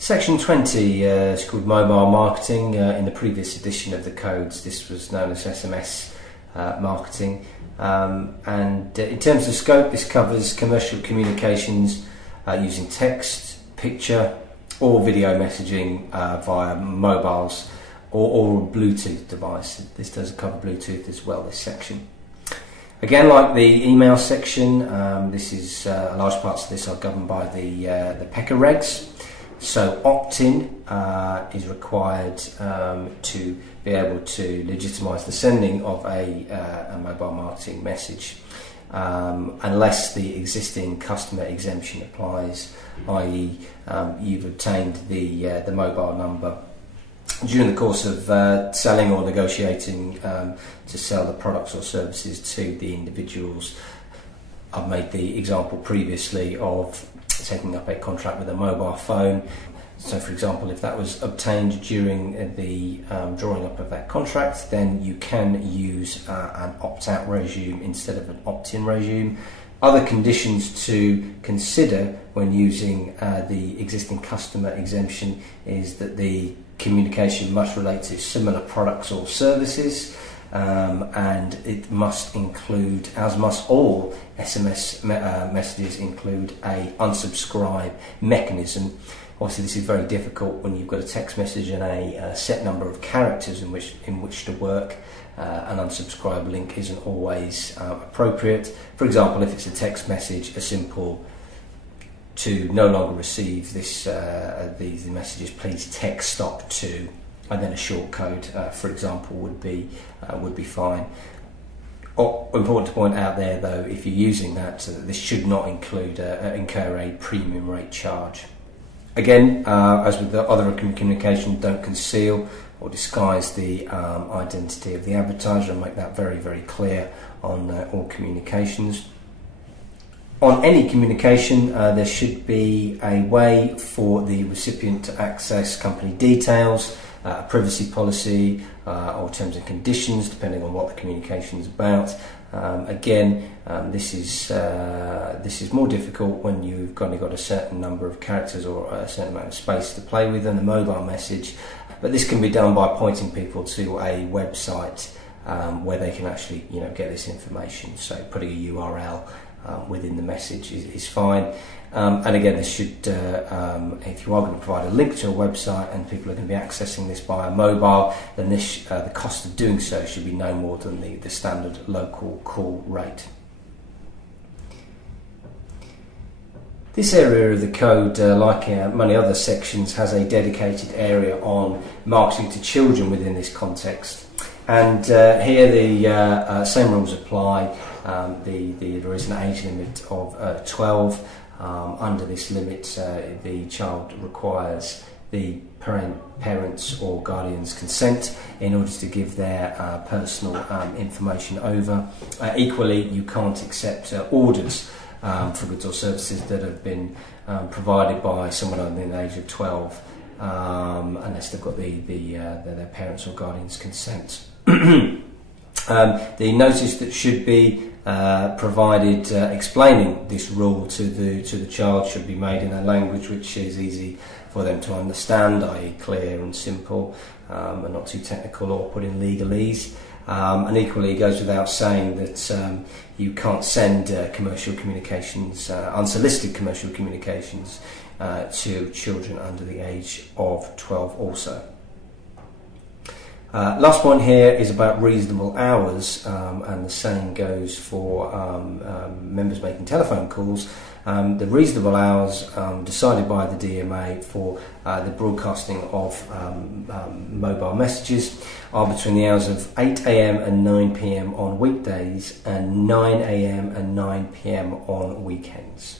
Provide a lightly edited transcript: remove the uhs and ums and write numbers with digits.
Section 20 is called mobile marketing. In the previous edition of the codes, this was known as SMS marketing. And in terms of scope, this covers commercial communications using text, picture, or video messaging via mobiles or Bluetooth device. This does cover Bluetooth as well, this section. Again, like the email section, this is large parts of this are governed by the PECR regs. So opt-in is required to be able to legitimise the sending of a mobile marketing message, unless the existing customer exemption applies, i.e. You've obtained the mobile number during the course of selling or negotiating to sell the products or services to the individuals. I've made the example previously of taking up a contract with a mobile phone. So for example, if that was obtained during the drawing up of that contract, then you can use an opt-out regime instead of an opt-in regime. Other conditions to consider when using the existing customer exemption is that the communication must relate to similar products or services, and it must include, as must all SMS messages, include a unsubscribe mechanism. Obviously this is very difficult when you've got a text message and a set number of characters in which to work. An unsubscribe link isn't always appropriate. For example, if it's a text message, a simple "to no longer receive these messages, please text stop to," and then a short code, for example, would be fine. Important to point out there, though, if you're using that, this should not incur a premium rate charge. Again, as with the other communication, don't conceal or disguise the identity of the advertiser, and make that very, very clear on all communications. On any communication, there should be a way for the recipient to access company details, a privacy policy, or terms and conditions, depending on what the communication is about. Again, this is more difficult when you've only got a certain number of characters or a certain amount of space to play with in a mobile message. But this can be done by pointing people to a website where they can actually, get this information. So putting a URL within the message is fine. And again, this should, if you are going to provide a link to a website and people are going to be accessing this via mobile, then the cost of doing so should be no more than the standard local call rate. This area of the code, like many other sections, has a dedicated area on marketing to children within this context. And here the same rules apply. There is an age limit of 12. Under this limit, the child requires the parents or guardians' consent in order to give their personal information over. Equally, you can't accept orders for goods or services that have been provided by someone under the age of 12, unless they've got their parents' or guardians' consent. The notice that should be provided explaining this rule to the child should be made in a language which is easy for them to understand, i.e. clear and simple, and not too technical or put in legalese. And equally, it goes without saying that you can't send commercial communications, unsolicited commercial communications, to children under the age of 12 also. Last point here is about reasonable hours, and the same goes for members making telephone calls. The reasonable hours decided by the DMA for the broadcasting of mobile messages are between the hours of 8 AM and 9 PM on weekdays and 9 AM and 9 PM on weekends.